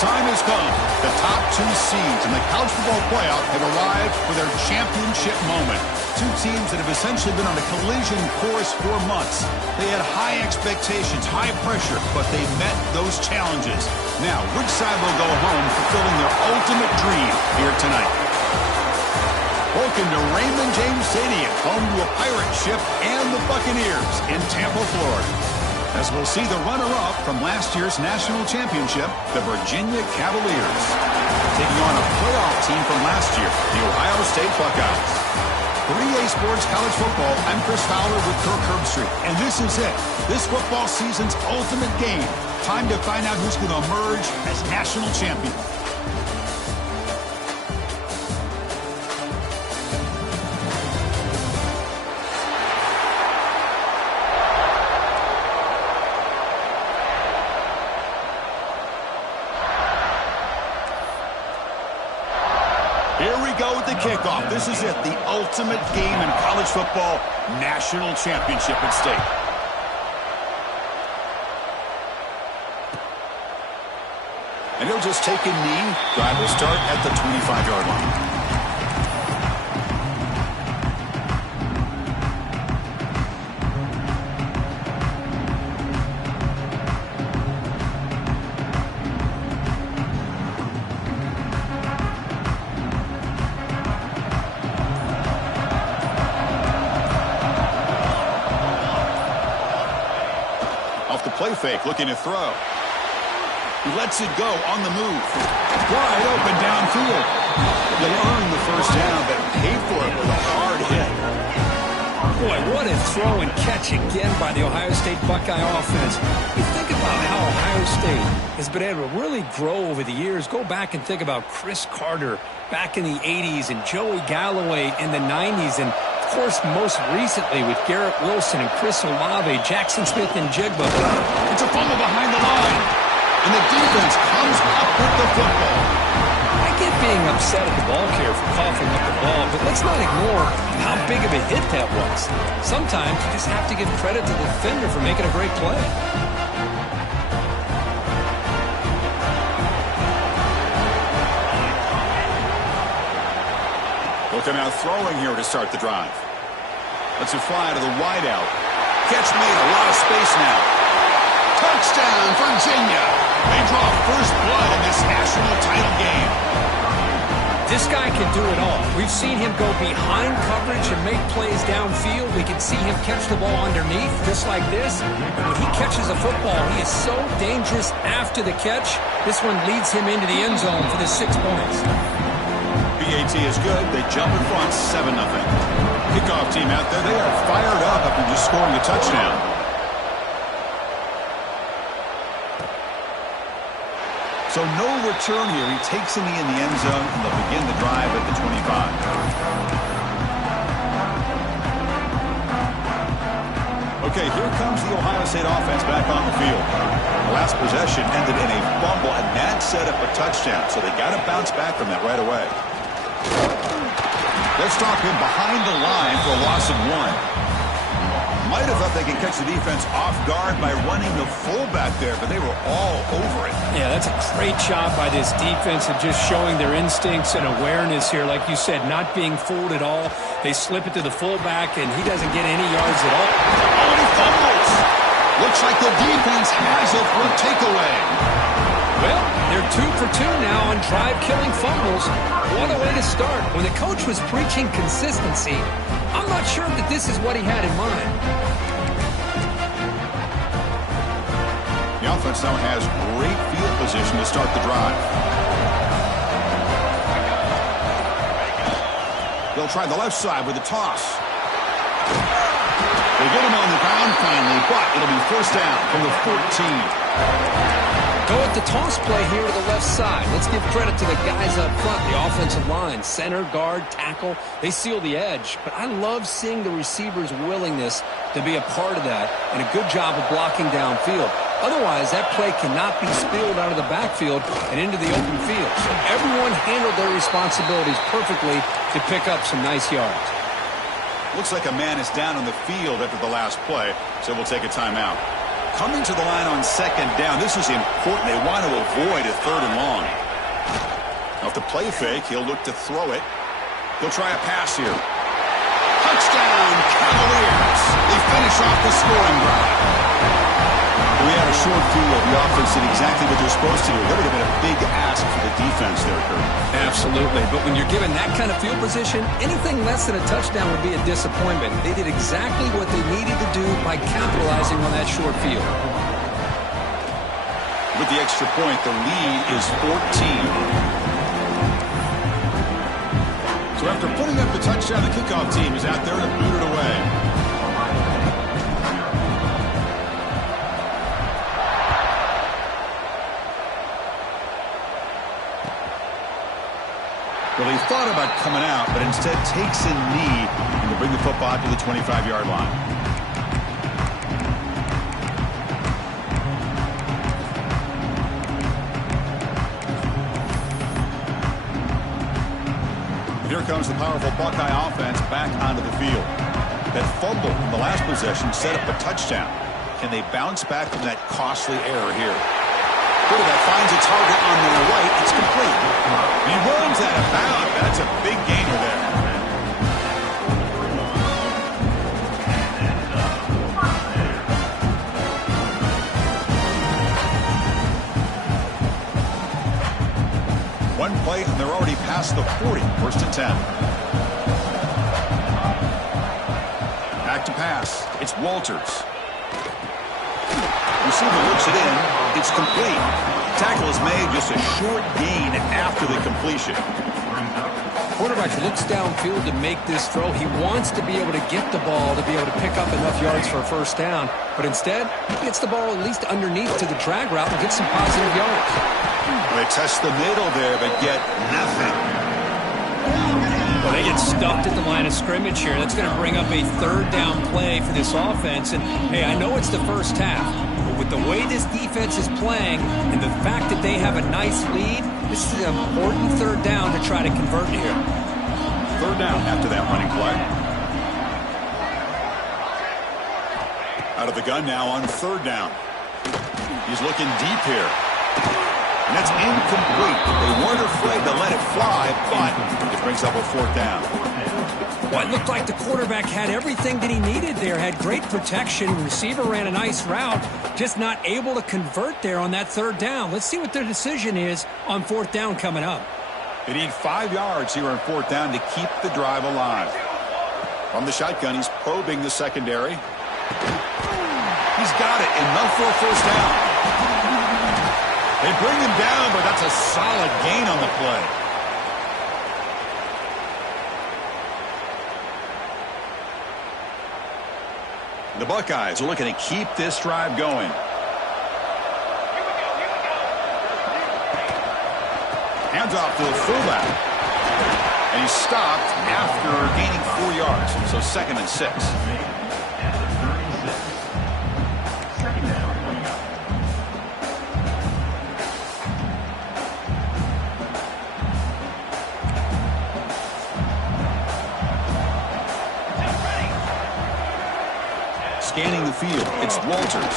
time has come. The top two seeds in the college football playoff have arrived for their championship moment. Two teams that have essentially been on a collision course for months. They had high expectations, high pressure, but they met those challenges. Now, which side will go home fulfilling their ultimate dream here tonight? Welcome to Raymond James Stadium, home to a pirate ship and the Buccaneers in Tampa, Florida. As we'll see the runner-up from last year's national championship, the Virginia Cavaliers, taking on a playoff team from last year, the Ohio State Buckeyes. 3A Sports College Football, I'm Chris Fowler with Kirk Herbstreit, and this is it. This football season's ultimate game. Time to find out who's going to emerge as national champion. Here we go with the kickoff. This is it, the ultimate game in college football, national championship at stake. And he'll just take a knee. Drive will start at the 25-yard line. Play fake, looking to throw. He lets it go on the move. Wide open downfield. You'll earn the first down, but pay for it with a hard hit. Boy, what a throw and catch again by the Ohio State Buckeye offense. You think about how Ohio State has been able to really grow over the years. Go back and think about Chris Carter back in the 80s and Joey Galloway in the 90s, and of course, most recently with Garrett Wilson and Chris Olave, Jackson Smith-Njigba. It's a fumble behind the line, and the defense comes up with the football. I get being upset at the ball carrier for coughing up the ball, but let's not ignore how big of a hit that was. Sometimes you just have to give credit to the defender for making a great play. Looking out throwing here to start the drive. Let's it fly to the wideout. Catch made, a lot of space now. Touchdown, Virginia. They draw first blood in this national title game. This guy can do it all. We've seen him go behind coverage and make plays downfield. We can see him catch the ball underneath, just like this. And when he catches a football, he is so dangerous after the catch. This one leads him into the end zone for the 6 points. PAT is good. They jump in front, 7-0. Kickoff team out there, they are fired up after just scoring a touchdown. So no return here. He takes a knee in the end zone, and they'll begin the drive at the 25. Okay, here comes the Ohio State offense back on the field. The last possession ended in a fumble, and that set up a touchdown. So they got to bounce back from that right away. They'll stop him behind the line for a loss of 1. Might have thought they could catch the defense off guard by running the fullback there, but they were all over it. Yeah, that's a great job by this defense of just showing their instincts and awareness here. Like you said, not being fooled at all. They slip it to the fullback, and he doesn't get any yards at all. Oh, he fumbles. Looks like the defense has it for a takeaway. Well, they're 2 for 2 now on drive-killing fumbles. What a way to start. When the coach was preaching consistency, I'm not sure that this is what he had in mind. The offense now has great field position to start the drive. They'll try the left side with a toss. They get him on the ground finally, but it'll be first down from the 14. Go with the toss play here to the left side. Let's give credit to the guys up front, the offensive line, center, guard, tackle. They seal the edge. But I love seeing the receiver's willingness to be a part of that and a good job of blocking downfield. Otherwise, that play cannot be spilled out of the backfield and into the open field. So everyone handled their responsibilities perfectly to pick up some nice yards. Looks like a man is down on the field after the last play, so we'll take a timeout. Coming to the line on second down. This is important. They want to avoid a third and long. Now, if the play fake, he'll look to throw it. He'll try a pass here. Touchdown, Cavaliers. They finish off the scoring drive. We had a short view of the offense did exactly what they're supposed to do. That would have been a big ask for the defense there, Kurt. Absolutely. But when you're given that kind of field position, anything less than a touchdown would be a disappointment. They did exactly what they needed to do by capitalizing on that short field. With the extra point, the lead is 14. So after putting up the touchdown, the kickoff team is out there to boot it away. Well, he thought about coming out, but instead takes a knee and will bring the football to the 25-yard line. Here comes the powerful Buckeye offense back onto the field. That fumble in the last possession set up a touchdown. Can they bounce back from that costly error here? Quarterback finds a target on the right. It's complete. He runs out of bounds. That's a big gainer there. One play, and they're already past the 40. First and 10. Back to pass. It's Walters. Receiver looks it in. It's complete. Tackle is made, just a short gain after the completion. Quarterback looks downfield to make this throw. He wants to be able to get the ball to be able to pick up enough yards for a first down. But instead, he gets the ball at least underneath to the drag route and gets some positive yards. They test the middle there, but get nothing. Well, they get stuffed at the line of scrimmage here. That's going to bring up a third down play for this offense. And, hey, I know it's the first half, but with the way this defense is playing and the fact that they have a nice lead, this is an important third down to try to convert here. Third down after that running play. Out of the gun now on third down. He's looking deep here. And that's incomplete. They weren't afraid to let it fly, but it brings up a fourth down. Well, it looked like the quarterback had everything that he needed there, had great protection. Receiver ran a nice route, just not able to convert there on that third down. Let's see what their decision is on fourth down coming up. They need 5 yards here on fourth down to keep the drive alive. From the shotgun, he's probing the secondary. He's got it, enough for a first down. They bring him down, but that's a solid gain on the play. The Buckeyes are looking to keep this drive going. Hands off to the fullback. And he's stopped after gaining 4 yards. So 2nd and 6. Scanning the field, it's Walters.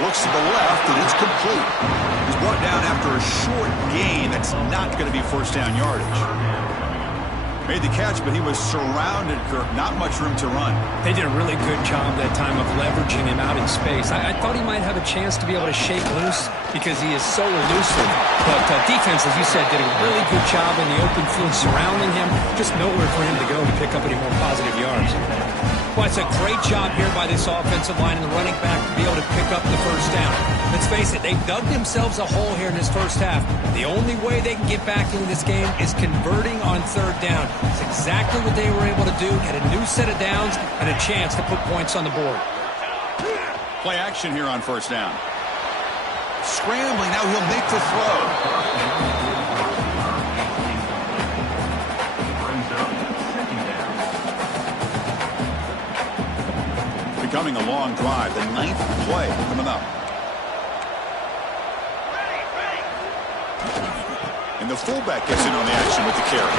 Looks to the left, and it's complete. He's brought down after a short gain. That's not going to be first down yardage. Made the catch, but he was surrounded, Kirk. Not much room to run. They did a really good job that time of leveraging him out in space. I thought he might have a chance to be able to shake loose because he is so elusive. But defense, as you said, did a really good job in the open field surrounding him. Just nowhere for him to go to pick up any more positive yards. Well, it's a great job here by this offensive line and the running back to be able to pick up the first down. Let's face it, they've dug themselves a hole here in this first half. The only way they can get back into this game is converting on third down. It's exactly what they were able to do. Had a new set of downs and a chance to put points on the board. Play action here on first down. Scrambling, now he'll make the throw. Becoming a long drive, the 9th play coming up. And the fullback gets in on the action with the carry.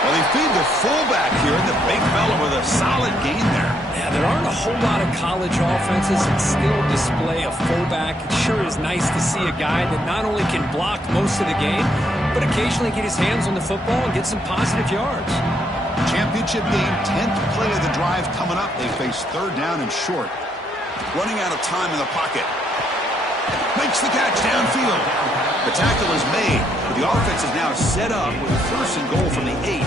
Well, they feed the fullback here, and the big fella with a solid gain there. Yeah, there aren't a whole lot of college offenses that still display a fullback. It sure is nice to see a guy that not only can block most of the game, but occasionally get his hands on the football and get some positive yards. Championship game, 10th play of the drive coming up. They face third down and short. Running out of time in the pocket. Makes the catch downfield. The tackle is made, but the offense is now set up with first and goal from the 8.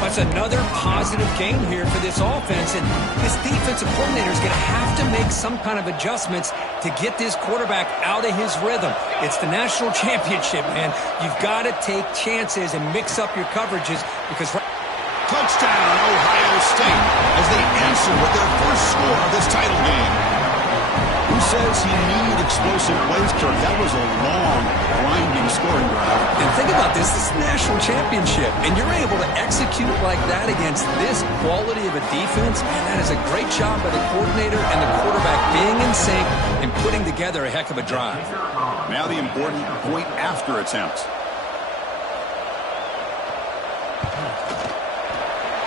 That's another positive game here for this offense, and this defensive coordinator is going to have to make some kind of adjustments to get this quarterback out of his rhythm. It's the national championship, man. You've got to take chances and mix up your coverages because... Touchdown, Ohio State, as they answer with their first score of this title game. Who says you need explosive plays, Kirk? That was a long, grinding scoring drive. And think about this. This is the national championship, and you're able to execute like that against this quality of a defense. Man, that is a great job by the coordinator and the quarterback being in sync and putting together a heck of a drive. Now the important point after attempt.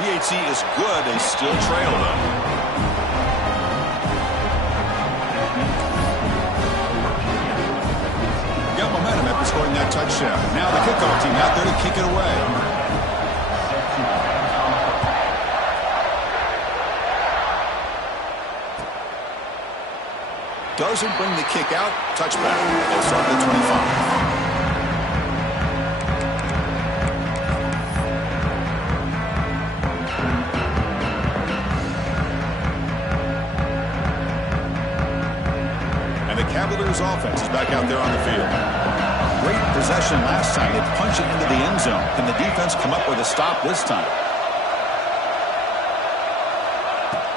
PHC is good. They still trail them. Got momentum after scoring that touchdown. Now the kickoff team out there to kick it away. Doesn't bring the kick out. Touchback. They'll start at the 25. Cavaliers offense is back out there on the field. Great possession last time. They punch it into the end zone. Can the defense come up with a stop this time?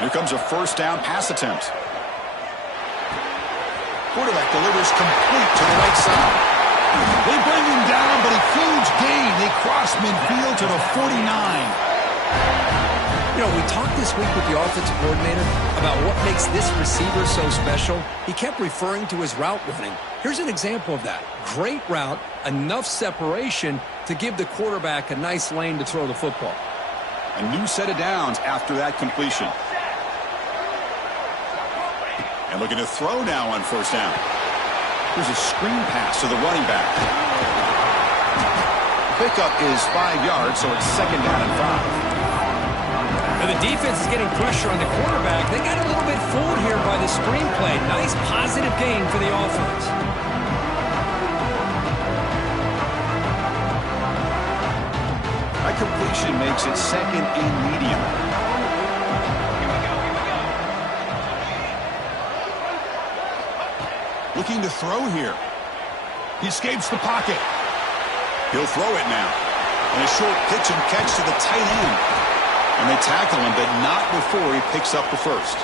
Here comes a first down pass attempt. Quarterback delivers complete to the right side. They bring him down, but a huge gain. They cross midfield to the 49. You know, we talked this week with the offensive coordinator about what makes this receiver so special. He kept referring to his route running. Here's an example of that. Great route, enough separation to give the quarterback a nice lane to throw the football. A new set of downs after that completion. And looking to throw now on first down. Here's a screen pass to the running back. Pickup is 5 yards, so it's second down and 5. Now the defense is getting pressure on the quarterback. They got a little bit fooled here by the screenplay. Nice positive gain for the offense. That completion makes it second and medium. Looking to throw here. He escapes the pocket. He'll throw it now. And a short pitch and catch to the tight end. And they tackle him, but not before he picks up the first.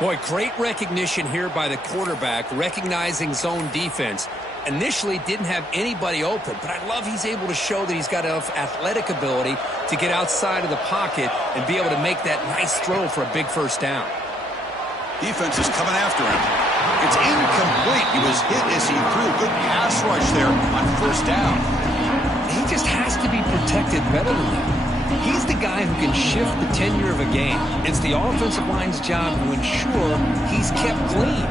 Boy, great recognition here by the quarterback, recognizing zone defense. Initially didn't have anybody open, but I love he's able to show that he's got enough athletic ability to get outside of the pocket and be able to make that nice throw for a big first down. Defense is coming after him. It's incomplete. He was hit as he threw. Good pass rush there on first down. He just has to be protected better than that. He's the guy who can shift the tenure of a game. It's the offensive line's job to ensure he's kept clean.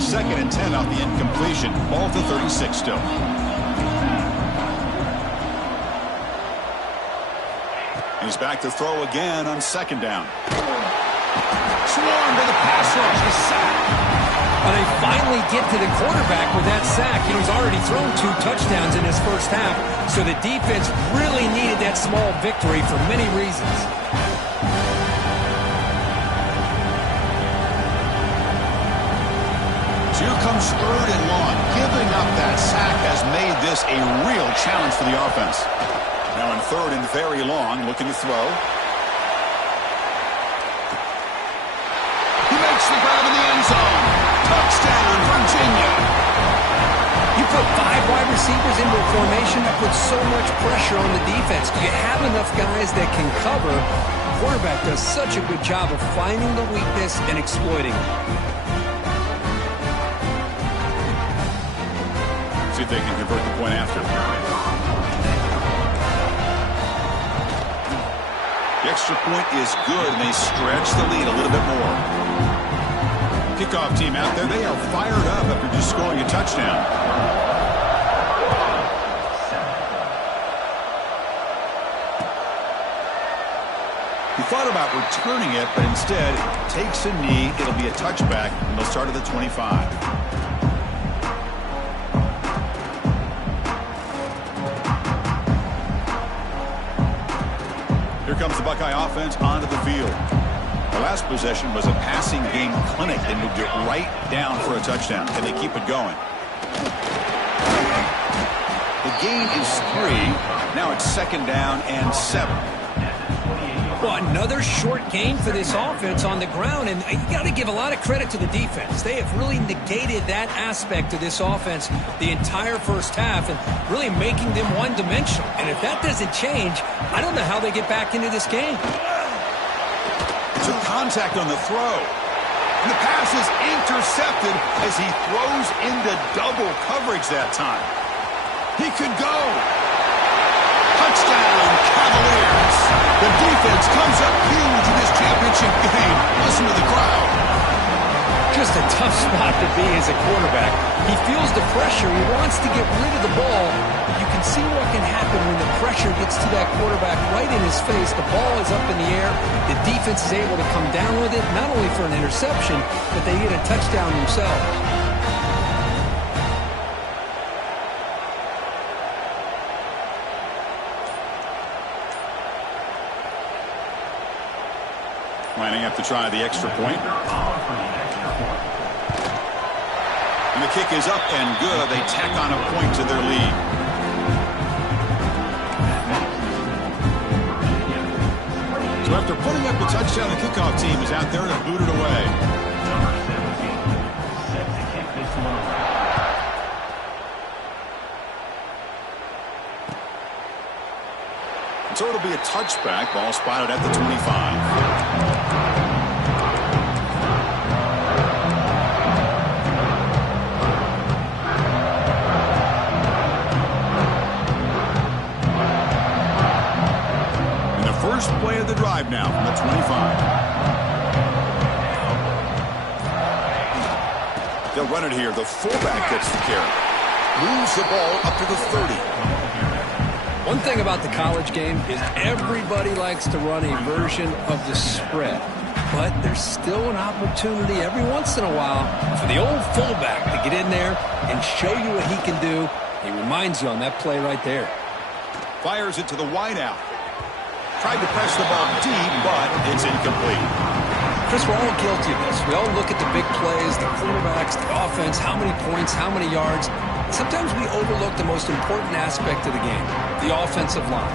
Second and 10 off the incompletion. Ball to 36 still. He's back to throw again on second down. Swarmed to the pass rush. The sack. And they finally get to the quarterback with that sack. You know, he's already thrown 2 touchdowns in his first half, so the defense really needed that small victory for many reasons. So here comes third and long. Giving up that sack has made this a real challenge for the offense. Now in third and very long, looking to throw. He makes the grab in the end zone. Touchdown, Virginia. You put 5 wide receivers into a formation that puts so much pressure on the defense. Do you have enough guys that can cover? The quarterback does such a good job of finding the weakness and exploiting it. if they can convert the point after. The extra point is good, and they stretch the lead a little bit more. Kickoff team out there, they are fired up after just scoring a touchdown. He thought about returning it, but instead takes a knee. It'll be a touchback, and they'll start at the 25. Here comes the Buckeye offense onto the field. The last possession was a passing game clinic. They moved it right down for a touchdown. Can they keep it going? The gain is 3. Now it's 2nd down and 7. Well, another short game for this offense on the ground, and you got to give a lot of credit to the defense. They have really negated that aspect of this offense the entire first half and really making them one-dimensional. And if that doesn't change, I don't know how they get back into this game. Took contact on the throw. And the pass is intercepted as he throws into double coverage that time. He could go. Touchdown, Cavaliers. The defense comes up huge in this championship game. Listen to the crowd. Just a tough spot to be as a quarterback. He feels the pressure. He wants to get rid of the ball. You can see what can happen when the pressure gets to that quarterback right in his face. The ball is up in the air. The defense is able to come down with it, not only for an interception, but they get a touchdown themselves. Lining up to try the extra point. And the kick is up and good. They tack on a point to their lead. So after putting up a touchdown, the kickoff team is out there to boot it away. So it'll be a touchback. Ball spotted at the 25. And the first play of the drive now from the 25. They'll run it here. The fullback gets the carry. Moves the ball up to the 30. One thing about the college game is everybody likes to run a version of the spread. But there's still an opportunity every once in a while for the old fullback to get in there and show you what he can do. He reminds you on that play right there. Fires it to the wideout. Tried to press the ball deep, but it's incomplete. Chris, we're all guilty of this. We all look at the big plays, the quarterbacks, the offense, how many points, how many yards. Sometimes we overlook the most important aspect of the game, the offensive line.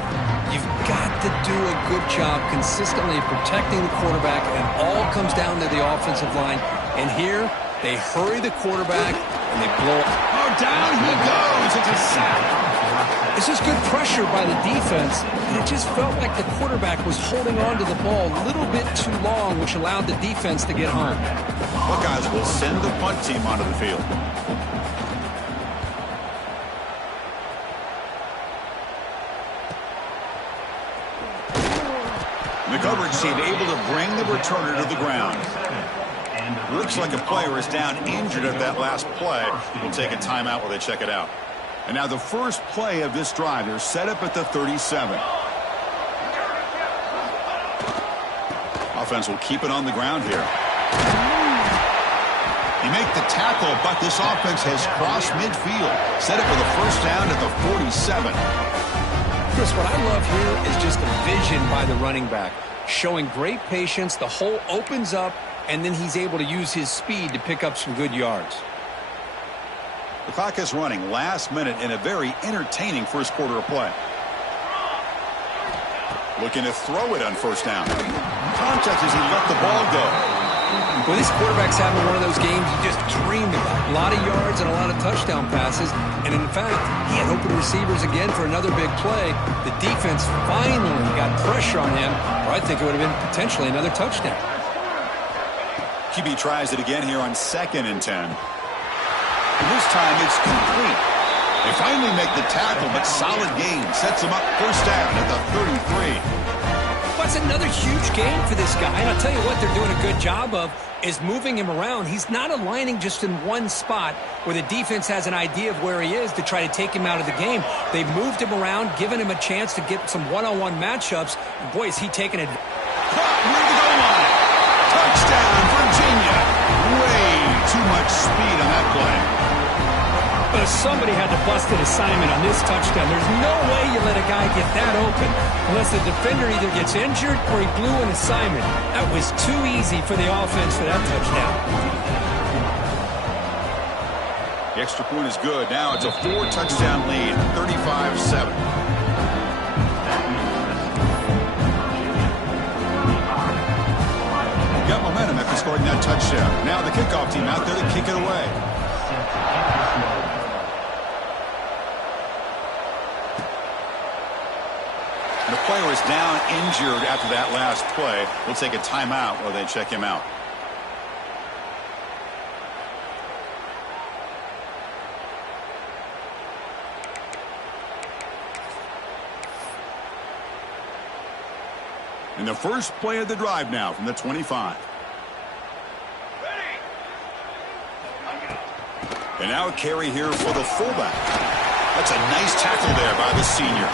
You've got to do a good job consistently protecting the quarterback, and it all comes down to the offensive line. And here, they hurry the quarterback, and they blow it. Oh, down he goes. It's a sack. It's just good pressure by the defense, and it just felt like the quarterback was holding on to the ball a little bit too long, which allowed the defense to get home. Buckeyes will send the punt team onto the field. The coverage team able to bring the returner to the ground. Looks like a player is down injured at that last play. We'll take a timeout while they check it out. And now the first play of this drive. They're set up at the 37. Offense will keep it on the ground here. You make the tackle, but this offense has crossed midfield. Set up for the first down at the 47. Chris, what I love here is just the vision by the running back. Showing great patience, the hole opens up, and then he's able to use his speed to pick up some good yards. The clock is running last minute in a very entertaining first quarter of play. Looking to throw it on first down. Contact as he let the ball go. Well, this quarterback's having one of those games you just dreamed about. A lot of yards and a lot of touchdown passes. And in fact, he had open receivers again for another big play. The defense finally got pressure on him, or I think it would have been potentially another touchdown. QB tries it again here on 2nd and 10. And this time it's complete. They finally make the tackle, but solid gain. Sets them up first down at the 33. That's another huge game for this guy. And I'll tell you what they're doing a good job of is moving him around. He's not aligning just in one spot where the defense has an idea of where he is to try to take him out of the game. They've moved him around, given him a chance to get some one-on-one matchups. And boy, is he taking it. Caught near the goal line. Touchdown, Virginia. Way too much speed on that play. But somebody had to bust an assignment on this touchdown. There's no way you let a guy get that open unless the defender either gets injured or he blew an assignment. That was too easy for the offense for that touchdown. The extra point is good. Now it's a 4-touchdown lead, 35-7. Got momentum after scoring that touchdown. Now the kickoff team out there to kick it away. The player is down injured after that last play. We'll take a timeout while they check him out. And the first play of the drive now from the 25. And now a carry here for the fullback. That's a nice tackle there by the senior.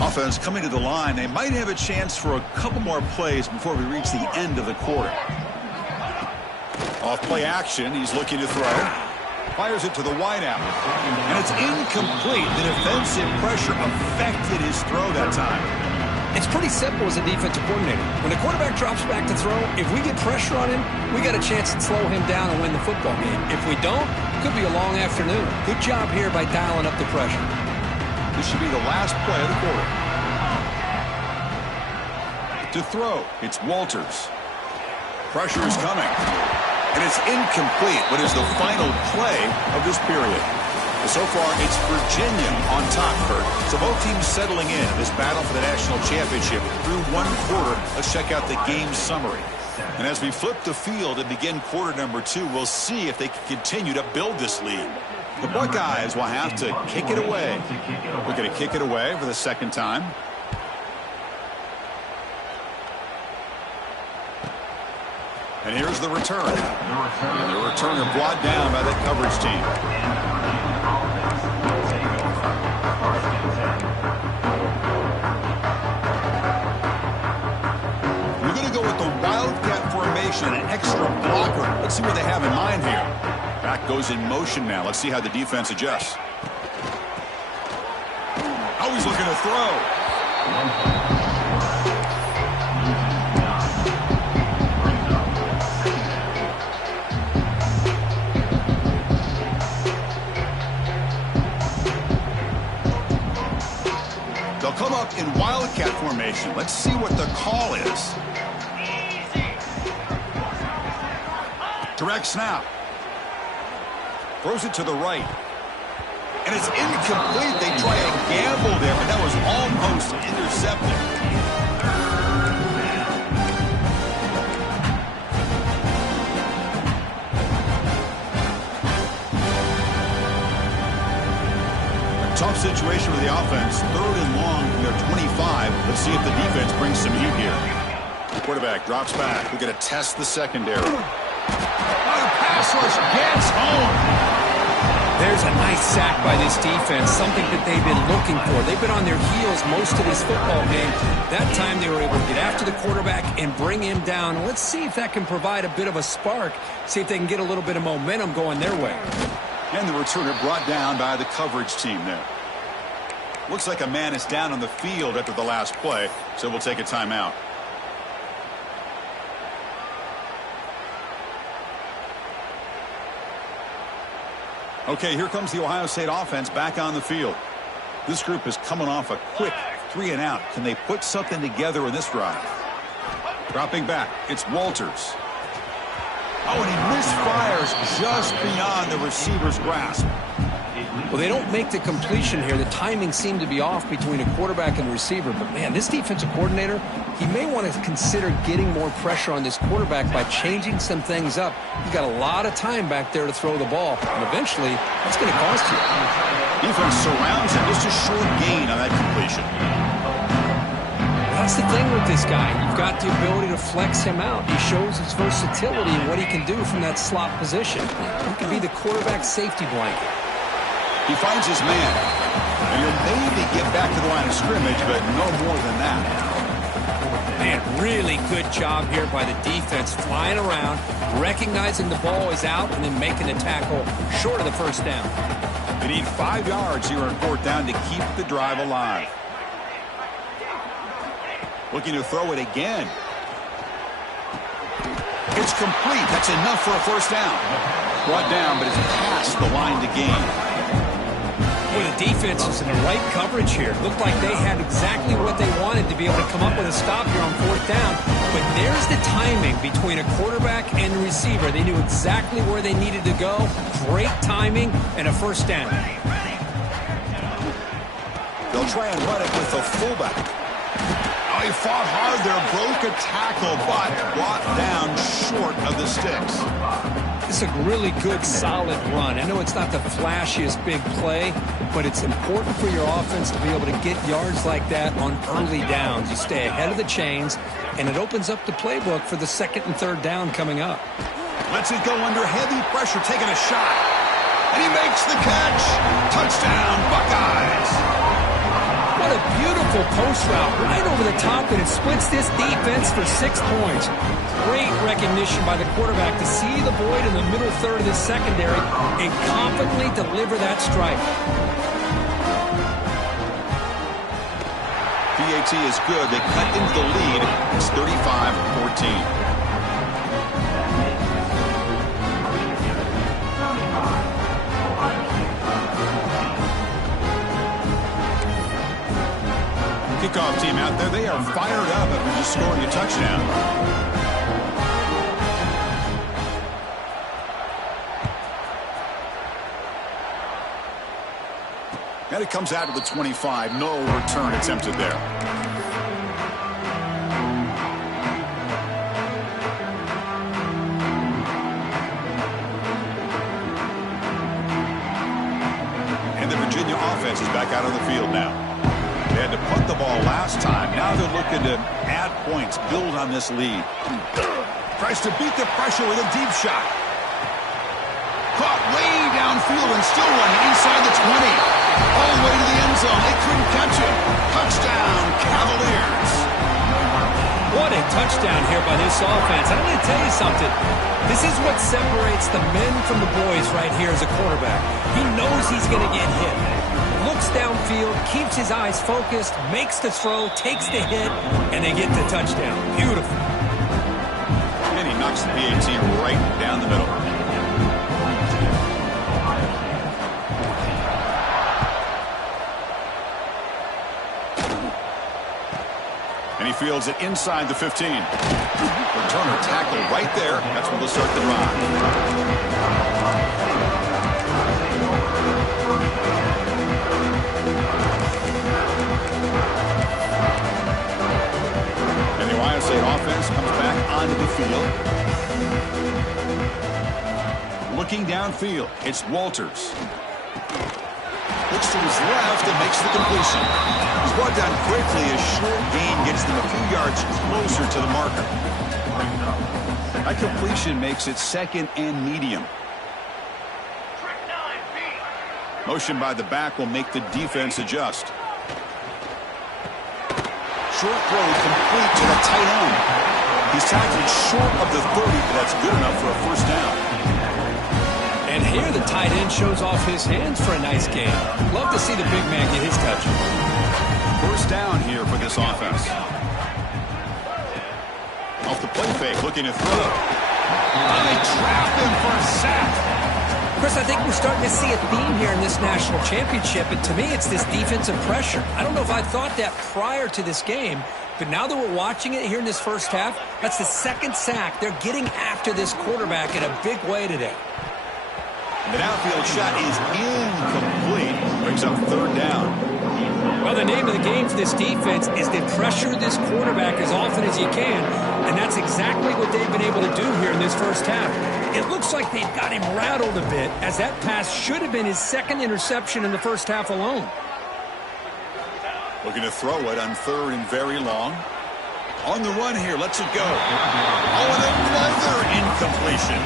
Offense coming to the line. They might have a chance for a couple more plays before we reach the end of the quarter. Off play action. He's looking to throw. Fires it to the wideout. And it's incomplete. The defensive pressure affected his throw that time. It's pretty simple as a defensive coordinator. When the quarterback drops back to throw, if we get pressure on him, we got a chance to slow him down and win the football game. If we don't, it could be a long afternoon. Good job here by dialing up the pressure. This should be the last play of the quarter. To throw, it's Walters. Pressure is coming. And it's incomplete, but is the final play of this period. So far, it's Virginia on top, Kurt. So both teams settling in this battle for the national championship through one quarter. Let's check out the game summary. And as we flip the field and begin quarter number 2, we'll see if they can continue to build this lead. The Buckeyes will have to kick it away. We're going to kick it away for the second time. And here's the return. And the returner brought down by that coverage team. We're going to go with the Wildcat formation, an extra blocker. Let's see what they have in mind here. Back goes in motion now. Let's see how the defense adjusts. Oh, he's looking to throw. They'll come up in Wildcat formation. Let's see what the call is. Direct snap. Throws it to the right. And it's incomplete. They try a gamble there, but that was almost intercepted. A tough situation for the offense. 3rd and long from their 25. Let's see if the defense brings some heat here. The quarterback drops back. We're going to test the secondary. Pass rush gets home. There's a nice sack by this defense, something that they've been looking for. They've been on their heels most of this football game. That time they were able to get after the quarterback and bring him down. Let's see if that can provide a bit of a spark, see if they can get a little bit of momentum going their way. And the returner brought down by the coverage team there. Looks like a man is down on the field after the last play, so we'll take a timeout. Okay, here comes the Ohio State offense back on the field. This group is coming off a quick 3-and-out. Can they put something together in this drive? Dropping back, it's Walters. Oh, and he misfires just beyond the receiver's grasp. Well, they don't make the completion here. The timing seemed to be off between a quarterback and receiver. But, man, this defensive coordinator, he may want to consider getting more pressure on this quarterback by changing some things up. He's got a lot of time back there to throw the ball, and eventually that's going to cost you. Defense surrounds him. Just a short gain on that completion. That's the thing with this guy. You've got the ability to flex him out. He shows his versatility and what he can do from that slot position. He can be the quarterback safety blanket. He finds his man. And he'll maybe get back to the line of scrimmage, but no more than that. Man, really good job here by the defense, flying around, recognizing the ball is out, and then making the tackle short of the first down. They need 5 yards here on 4th down to keep the drive alive. Looking to throw it again. It's complete. That's enough for a first down. Brought down, but it's past the line to gain. Well, the defense is in the right coverage here. Looked like they had exactly what they wanted to be able to come up with a stop here on 4th down. But there's the timing between a quarterback and a receiver. They knew exactly where they needed to go. Great timing and a first down. They'll try and run it with the fullback. Oh, he fought hard there, broke a tackle, but brought down short of the sticks. It's a really good, solid run. I know it's not the flashiest big play, but it's important for your offense to be able to get yards like that on early downs. You stay ahead of the chains, and it opens up the playbook for the 2nd and 3rd down coming up. Lets it go under heavy pressure, taking a shot. And he makes the catch. Touchdown, Buckeyes. What a beautiful post route right over the top, and it splits this defense for 6 points. Great recognition by the quarterback to see the void in the middle third of the secondary and confidently deliver that strike. PAT is good. They cut into the lead. It's 35-14. Kickoff team out there, they are fired up after just scoring a touchdown. And it comes out of the 25. No return attempted there. And the Virginia offense is back out on the field now. They had to punt the ball last time. Now they're looking to add points, build on this lead. Tries to beat the pressure with a deep shot. Caught way downfield and still running inside the 20. All the way to the end zone. They couldn't catch it. Touchdown, Cavaliers. What a touchdown here by this offense. I'm going to tell you something. This is what separates the men from the boys right here as a quarterback. He knows he's going to get hit. Looks downfield, keeps his eyes focused, makes the throw, takes the hit, and they get the touchdown. Beautiful. And he knocks the PAT right down the middle. And he fields it inside the 15. Returner tackle right there. That's where they'll start the drive. State offense comes back onto the field. Looking downfield, it's Walters. Looks to his left and makes the completion. He's brought down quickly. A short gain gets them a few yards closer to the marker. That completion makes it 2nd and medium. Motion by the back will make the defense adjust. Short throw complete to the tight end. He's tackled short of the 30, but that's good enough for a first down. And here the tight end shows off his hands for a nice gain. Love to see the big man get his touch. First down here for this offense. Off the play fake, looking to throw. And they trap him for a sack. Chris, I think we're starting to see a theme here in this national championship, and to me it's this defensive pressure. I don't know if I thought that prior to this game, but now that we're watching it here in this first half, that's the 2nd sack. They're getting after this quarterback in a big way today. The downfield shot is incomplete. Brings up third down. Well, the name of the game for this defense is to pressure this quarterback as often as you can, and that's exactly what they've been able to do here in this first half. It looks like they've got him rattled a bit, as that pass should have been his second interception in the first half alone. Looking to throw it on third and very long. On the run here, lets it go. Oh, and another incompletion.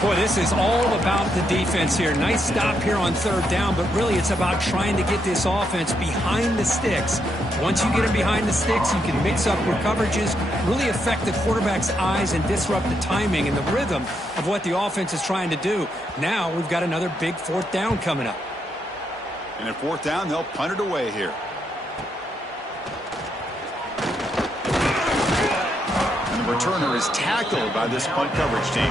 Boy, this is all about the defense here. Nice stop here on third down, but really it's about trying to get this offense behind the sticks. Once you get them behind the sticks, you can mix up your coverages, really affect the quarterback's eyes and disrupt the timing and the rhythm of what the offense is trying to do. Now we've got another big fourth down coming up. And at fourth down, they'll punt it away here. And the returner is tackled by this punt coverage team.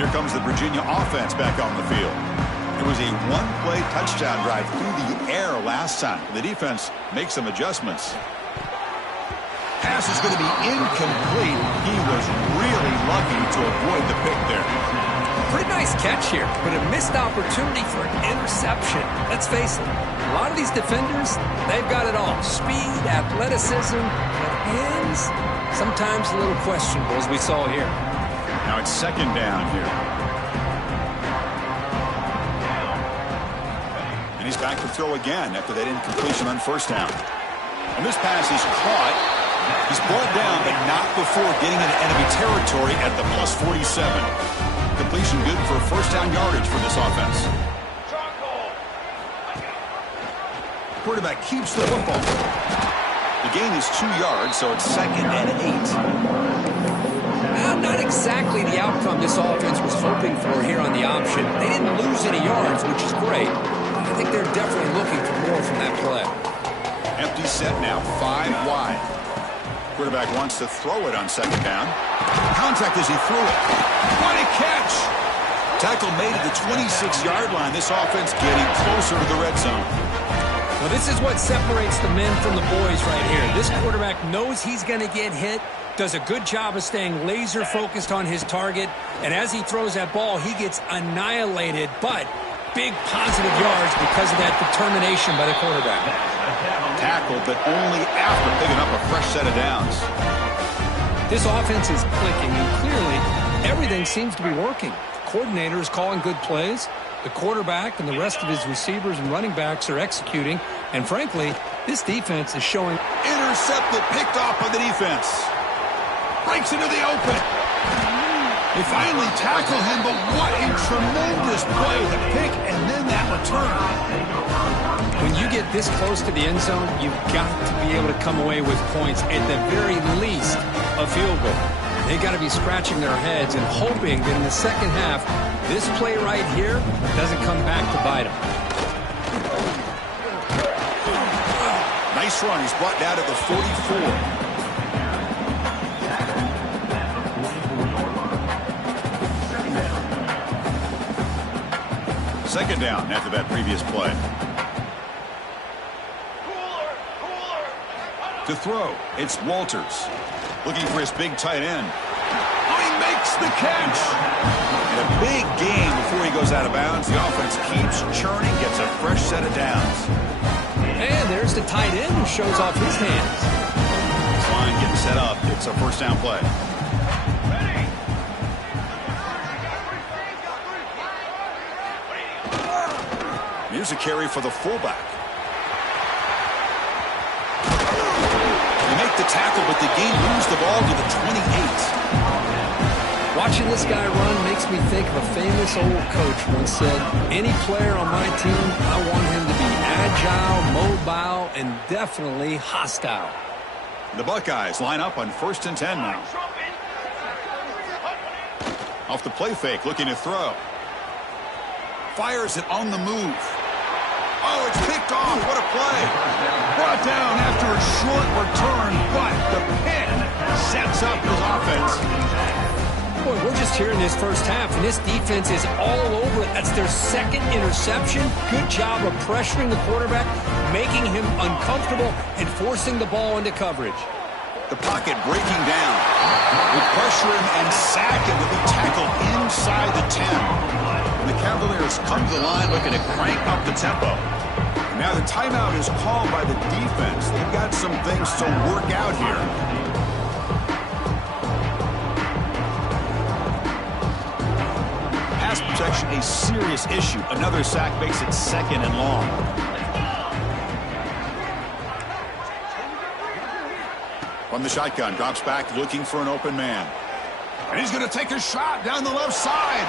Here comes the Virginia offense back on the field. It was a one-play touchdown drive through the air last time. The defense makes some adjustments. Pass is going to be incomplete. He was really lucky to avoid the pick there. Pretty nice catch here, but a missed opportunity for an interception. Let's face it, a lot of these defenders, they've got it all. Speed, athleticism, but hands, sometimes a little questionable, as we saw here. Now it's second down here. And he's back to throw again after that incompletion on first down. And this pass is caught. He's brought down, but not before getting into enemy territory at the plus 47. Completion good for first down yardage for this offense. Quarterback keeps the football. The gain is 2 yards, so it's second and 8. Not exactly the outcome this offense was hoping for here on the option. They didn't lose any yards, which is great. I think they're definitely looking for more from that play. Empty set now, 5 wide. Quarterback wants to throw it on second down. Contact as he threw it. What a catch! Tackle made at the 26-yard line. This offense getting closer to the red zone. Well, this is what separates the men from the boys right here. This quarterback knows he's going to get hit, does a good job of staying laser focused on his target, and as he throws that ball, he gets annihilated, but big positive yards because of that determination by the quarterback. Tackled, but only after picking up a fresh set of downs. This offense is clicking, and clearly everything seems to be working. The coordinator is calling good plays. The quarterback and the rest of his receivers and running backs are executing, and frankly, this defense is showing. Intercepted, picked off by the defense. Breaks into the open. They finally tackle him, but what a tremendous play. The pick and then that return. When you get this close to the end zone, you've got to be able to come away with points, at the very least, a field goal. They got to be scratching their heads and hoping that in the second half, this play right here doesn't come back to bite them. Nice run. He's brought down to the 44. Second down after that previous play. To throw, it's Walters. Looking for his big tight end. Oh, he makes the catch. And a big gain before he goes out of bounds. The offense keeps churning, gets a fresh set of downs. And there's the tight end who shows off his hands. This line getting set up. It's a first down play. Here's a carry for the fullback. They make the tackle, but the gain moves the ball to the 28. Watching this guy run makes me think of a famous old coach once said, any player on my team, I want him to be agile, mobile, and definitely hostile. The Buckeyes line up on 1st and 10 now. Off the play fake, looking to throw. Fires it on the move. Oh, it's picked off. What a play. Brought down after a short return, but the pin sets up his offense. Boy, we're just here in this first half, and this defense is all over it. That's their second interception. Good job of pressuring the quarterback, making him uncomfortable, and forcing the ball into coverage. The pocket breaking down. They pressure him and sack him with a tackle inside the 10. And the Cavaliers come to the line looking to crank up the tempo. Now the timeout is called by the defense. They've got some things to work out here. Pass protection a serious issue. Another sack makes it 2nd and long. From the shotgun, drops back looking for an open man. And he's going to take a shot down the left side.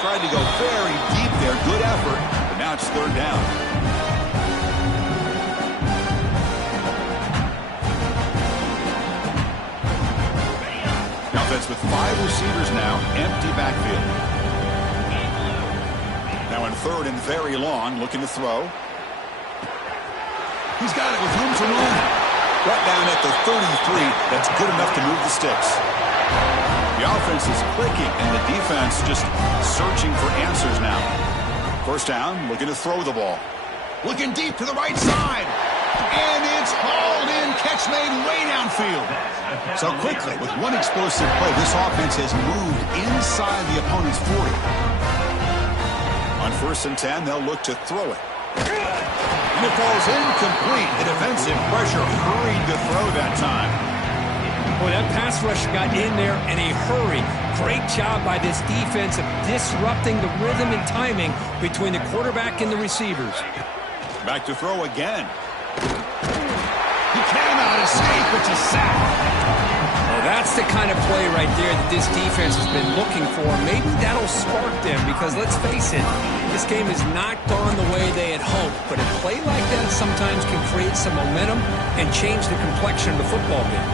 Tried to go very deep there. Good effort. But now it's 3rd down. The offense with 5 receivers now. Empty backfield. Now in 3rd and very long, looking to throw. He's got it with room to run. Brought down at the 33. That's good enough to move the sticks. The offense is clicking, and the defense just searching for answers now. 1st down, looking to throw the ball. Looking deep to the right side. And it's hauled in. Catch made way downfield. So quickly, with one explosive play, this offense has moved inside the opponent's 40. On 1st and 10, they'll look to throw it. And it falls incomplete. The defensive pressure hurried to throw that time. Boy, that pass rush got in there in a hurry. Great job by this defense of disrupting the rhythm and timing between the quarterback and the receivers. Back to throw again. He cannot escape. It's a sack. Well, that's the kind of play right there that this defense has been looking for. Maybe that'll spark them because, let's face it, this game has not gone the way they had hoped. But a play like that sometimes can create some momentum and change the complexion of the football game.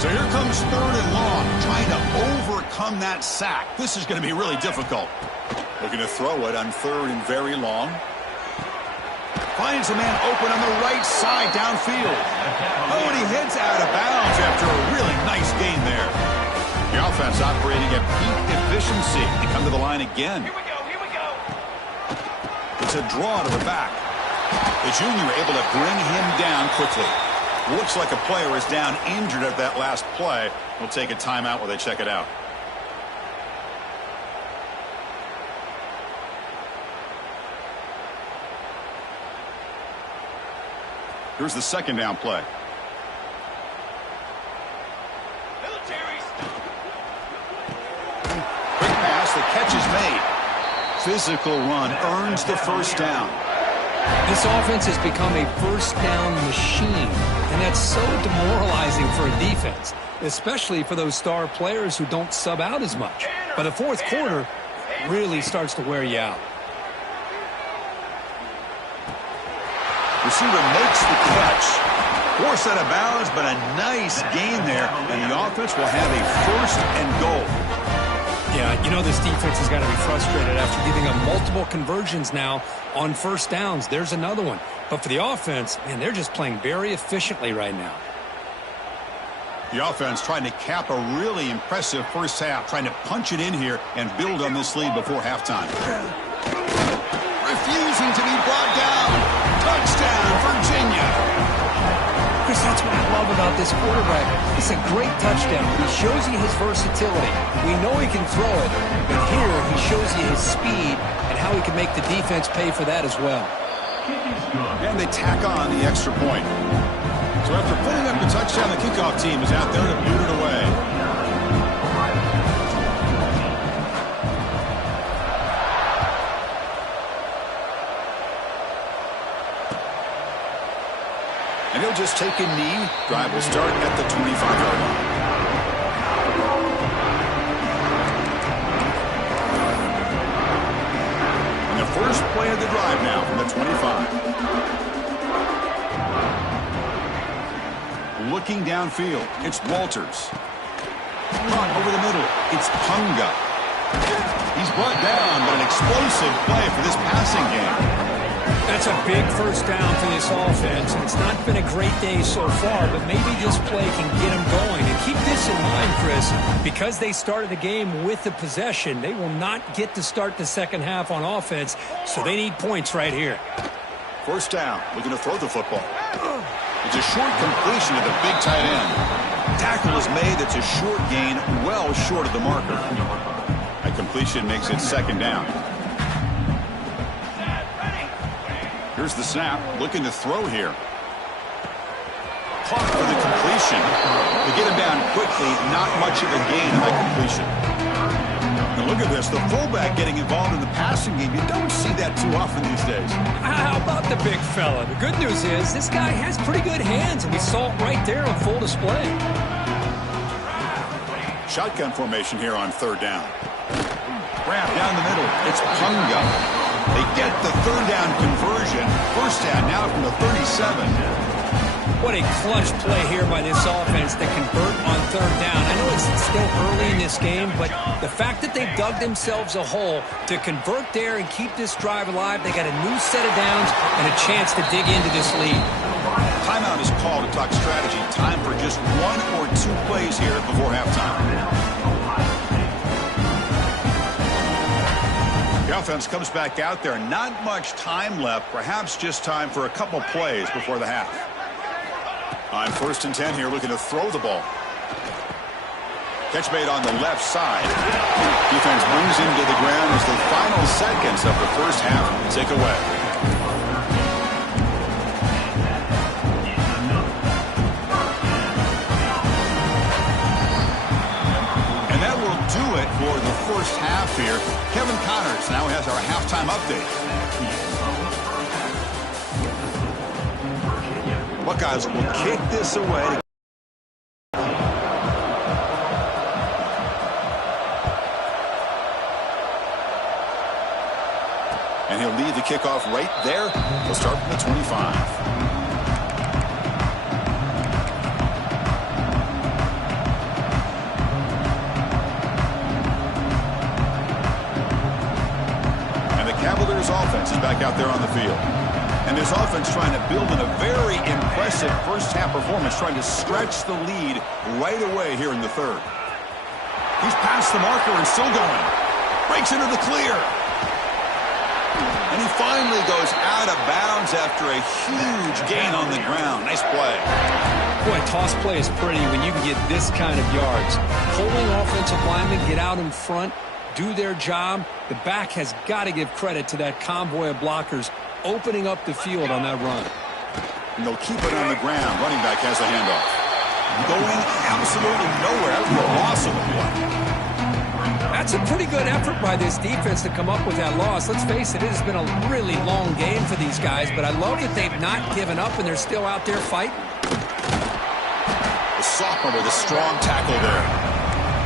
So here comes 3rd and long, trying to overcome that sack. This is going to be really difficult. Looking to throw it on 3rd and very long. Finds a man open on the right side downfield. Oh, and he heads out of bounds after a really nice gain there. The offense operating at peak efficiency. They come to the line again. Here we go. It's a draw to the back. The junior able to bring him down quickly. Looks like a player is down injured at that last play. We'll take a timeout while they check it out. Here's the 2nd down play. Quick pass, the catch is made. Physical run earns the 1st down. This offense has become a 1st down machine, and that's so demoralizing for a defense, especially for those star players who don't sub out as much. By the 4th quarter, it really starts to wear you out. Receiver makes the catch. Forced out of bounds, but a nice gain there, and the offense will have a 1st and goal. Yeah, you know this defense has got to be frustrated after giving up multiple conversions now on 1st downs. There's another one. But for the offense, man, they're just playing very efficiently right now. The offense trying to cap a really impressive 1st half, trying to punch it in here and build on this lead before halftime. Refusing to be brought down. Touchdown, Virginia. Chris, that's what I love about this quarterback. It's a great touchdown. He shows you his versatility. We know he can throw it, but here he shows you his speed and how he can make the defense pay for that as well. And they tack on the extra point. So after putting up the touchdown, the kickoff team is out there to boot it away. And he'll just take a knee. Drive will start at the 25-yard line. And the first play of the drive now from the 25. Looking downfield, it's Walters. Caught over the middle, it's Punga. He's brought down, but an explosive play for this passing game. That's a big first down for this offense, and it's not been a great day so far, but maybe this play can get them going. And keep this in mind, Chris, because they started the game with the possession, they will not get to start the second half on offense, so they need points right here. First down, looking to throw the football. It's a short completion to the big tight end. Tackle is made. It's a short gain, well short of the marker. A completion makes it second down. Here's the snap, looking to throw here. Caught for the completion. To get him down quickly, not much of a gain on that completion. And look at this, the fullback getting involved in the passing game. You don't see that too often these days. How about the big fella? The good news is this guy has pretty good hands, and we saw it right there on full display. Shotgun formation here on third down. Wrap down the middle. It's Punga. They get the third down conversion. First down now from the 37. What a clutch play here by this offense to convert on third down. I know it's still early in this game, but the fact that they've dug themselves a hole to convert there and keep this drive alive, they got a new set of downs and a chance to dig into this lead. Timeout is called to talk strategy. Time for just one or two plays here before halftime. The offense comes back out there. Not much time left. Perhaps just time for a couple plays before the half. On 1st and 10 here, looking to throw the ball. Catch made on the left side. Defense brings him to the ground as the final seconds of the first half tick away. And that will do it for the first half here. Kevin Connors now has our halftime update. Buckeyes will kick this away. And he'll lead the kickoff right there. He'll start from the 25. And the Cavaliers offense is back out there on the field. And this offense trying to build in a very impressive first-half performance, trying to stretch the lead right away here in the third. He's past the marker and still going. Breaks into the clear. And he finally goes out of bounds after a huge gain on the ground. Nice play. Boy, toss play is pretty when you can get this kind of yards. Holding offensive linemen, get out in front, do their job. The back has got to give credit to that convoy of blockers opening up the field on that run. And they'll keep it on the ground. Running back has the handoff. Going absolutely nowhere after a loss of the play. That's a pretty good effort by this defense to come up with that loss. Let's face it, it has been a really long game for these guys, but I love that they've not given up and they're still out there fighting. The sophomore with a strong tackle there.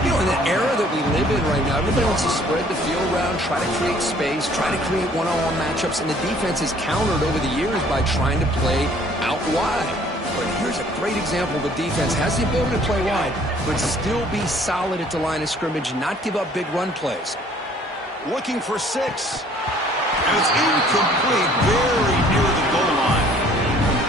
You know, in the era that we live in right now, everybody wants to spread the field around, try to create space, try to create one-on-one matchups, and the defense has countered over the years by trying to play out wide. But here's a great example of a defense has the ability to play wide, but still be solid at the line of scrimmage and not give up big run plays. Looking for 6. And it's incomplete, very near the goal line.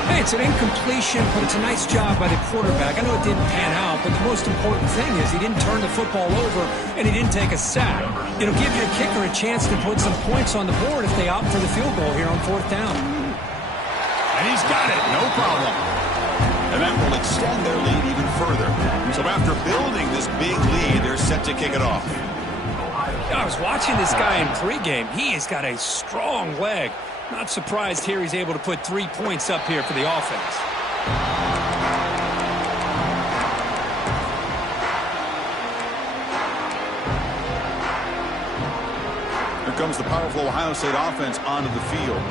Hey, it's an incompletion, but it's a nice job by the quarterback. I know it didn't pan out, but the most important thing is he didn't turn the football over and he didn't take a sack. It'll give your kicker a chance to put some points on the board if they opt for the field goal here on 4th down. And he's got it, no problem. And that will extend their lead even further. So after building this big lead, they're set to kick it off. I was watching this guy in pregame. He has got a strong leg. Not surprised here he's able to put 3 points up here for the offense. Here comes the powerful Ohio State offense onto the field.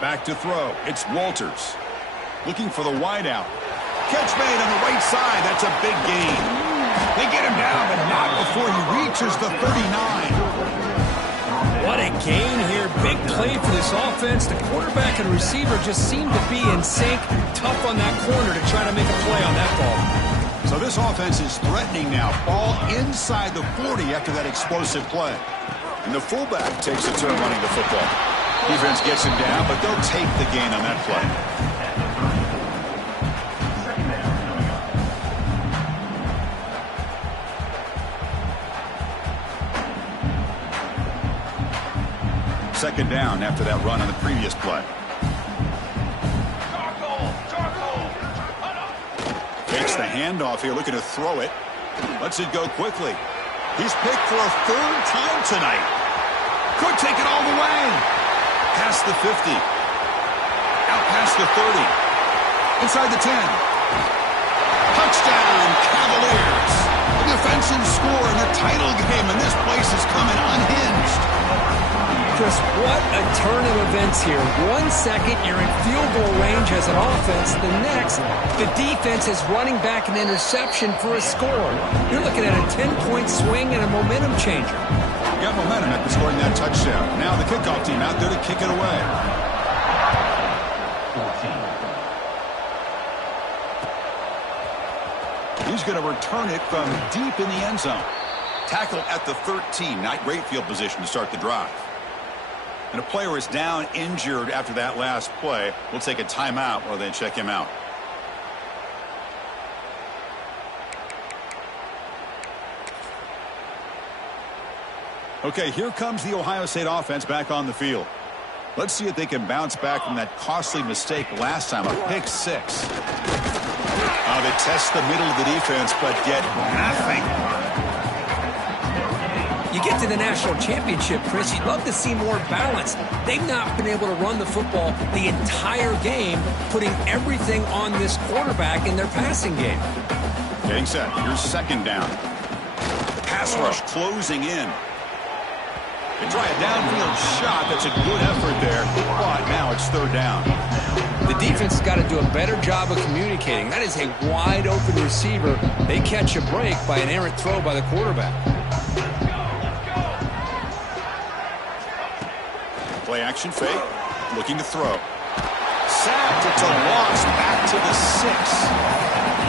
Back to throw. It's Walters. Looking for the wideout. Catch made on the right side. That's a big gain. They get him down, but not before he reaches the 39. What a gain here. Big play for this offense. The quarterback and receiver just seem to be in sync. Tough on that corner to try to make a play on that ball. So this offense is threatening now. Ball inside the 40 after that explosive play. And the fullback takes a turn running the football. Defense gets him down, but they'll take the gain on that play. Second down after that run on the previous play. Takes the handoff here, looking to throw it. Lets it go quickly. He's picked for a third time tonight. Could take it all the way. Past the 50. Out past the 30. Inside the 10. Touchdown, Cavaliers. A defensive score in the title game, and this place is coming unhinged. Chris, what a turn of events here. 1 second, you're in field goal range as an offense. The next, the defense is running back an interception for a score. You're looking at a 10-point swing and a momentum changer. Got momentum after scoring that touchdown. Now the kickoff team out there to kick it away. He's going to return it from deep in the end zone. Tackle at the 13. Not great field position to start the drive. And a player is down injured after that last play. We'll take a timeout while they check him out. Okay, here comes the Ohio State offense back on the field. Let's see if they can bounce back from that costly mistake last time, a pick six. They test the middle of the defense, but get nothing. You get to the national championship, Chris, you'd love to see more balance. They've not been able to run the football the entire game, putting everything on this quarterback in their passing game. Getting set. Here's second down. The pass rush closing in. They try a downfield shot. That's a good effort there, but now it's third down. The defense has got to do a better job of communicating. That is a wide-open receiver. They catch a break by an errant throw by the quarterback. Play action fake, looking to throw. Sacked, it's a loss, back to the 6.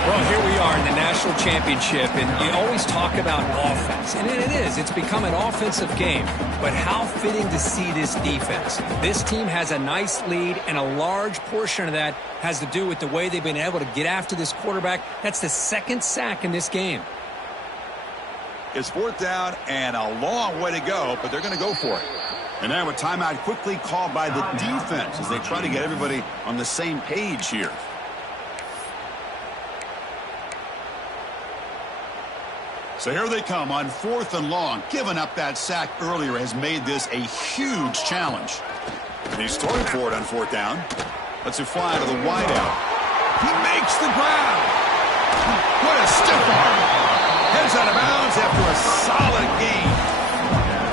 Well, here we are in the national championship, and you always talk about offense, and it is. It's become an offensive game, but how fitting to see this defense. This team has a nice lead, and a large portion of that has to do with the way they've been able to get after this quarterback. That's the second sack in this game. It's fourth down and a long way to go, but they're going to go for it. And now a timeout quickly called by the defense as they try to get everybody on the same page here. So here they come on fourth and long. Giving up that sack earlier has made this a huge challenge. And he's throwing for it on fourth down. Lets it fly to the wideout. He makes the grab. What a stiff arm. Heads out of bounds after a solid gain.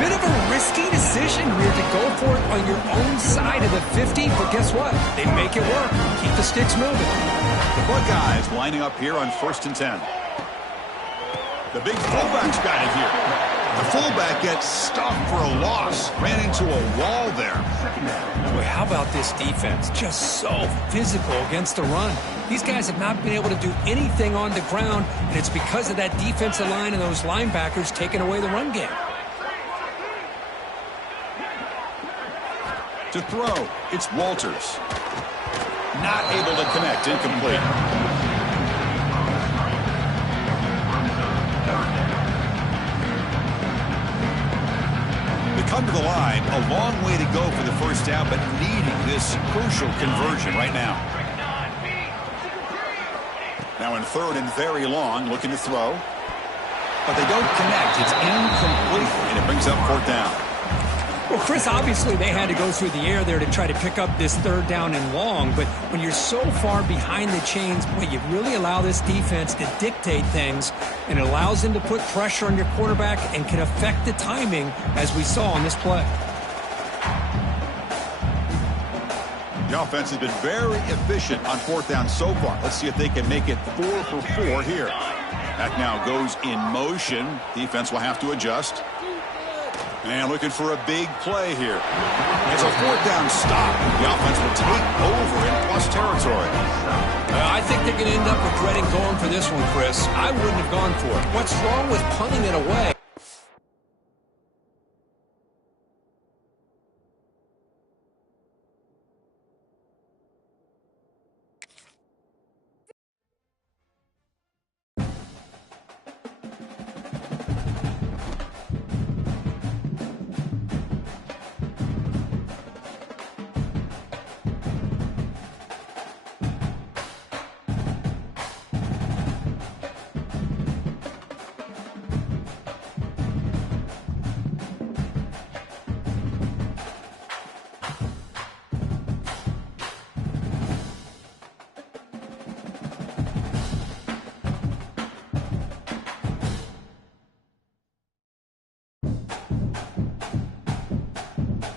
Bit of a risky decision here to go for it on your own side of the 50, but guess what? They make it work. Keep the sticks moving. The Buckeyes lining up here on 1st and 10. The big fullback's got it here. The fullback gets stuffed for a loss. Ran into a wall there. Boy, how about this defense? Just so physical against the run. These guys have not been able to do anything on the ground, and it's because of that defensive line and those linebackers taking away the run game. To throw, it's Walters. Not able to connect, incomplete. They come to the line, a long way to go for the first down, but needing this crucial conversion right now. Now in third and very long, looking to throw. But they don't connect. It's incomplete, and it brings up fourth down. Well, Chris, obviously they had to go through the air there to try to pick up this third down and long, but when you're so far behind the chains, boy, you really allow this defense to dictate things, and it allows them to put pressure on your quarterback and can affect the timing, as we saw on this play. The offense has been very efficient on fourth down so far. Let's see if they can make it 4 for 4 here. That now goes in motion. Defense will have to adjust. And looking for a big play here. It's a fourth down stop. The offense will take over in plus territory. I think they're going to end up regretting going for this one, Chris. I wouldn't have gone for it. What's wrong with punting it away?